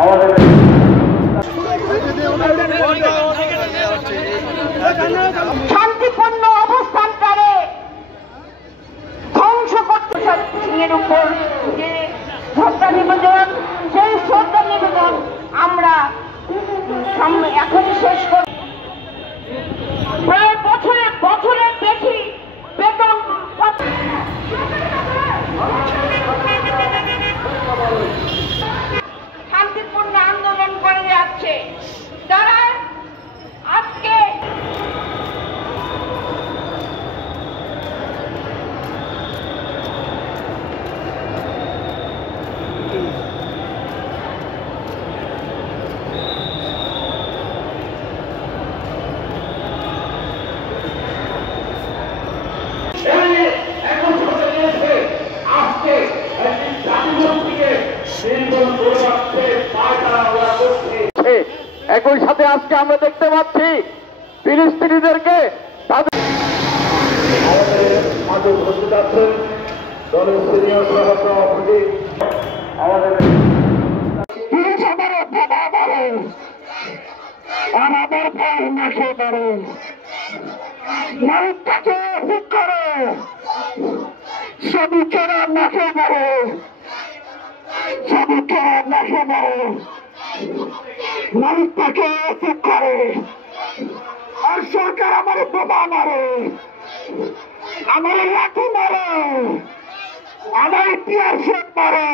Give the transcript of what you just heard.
আমাদের শান্তিপূর্ণ অবস্থানকারে ধ্বংস করতে সিংহের উপর যে শ্রদ্ধা নিবেদন, সেই শ্রদ্ধা নিবেদন আমরা এখনই শেষ করি। প্রায় বছরের বেশি বেতন শান্তিপূর্ণ আন্দোলন করে যাচ্ছে, তারা আজকে একই সাথে আজকে আমরা দেখতে পাচ্ছি ফিলিস্তিনিদেরকে তাদের মাঝে উপস্থিত আছেন দলের সিনিয়র সভাপতি আমাদের আমাদের ভাই নাশে করে মানুষটাকে ঠিক করে সবই চোরা নাশে করে সবই চোরা নাশে করে মানুষটাকে ঠিক করে আর সরকার আমার বোমা মারে আমার লাঠি মারে আমার ইতিহাস মারে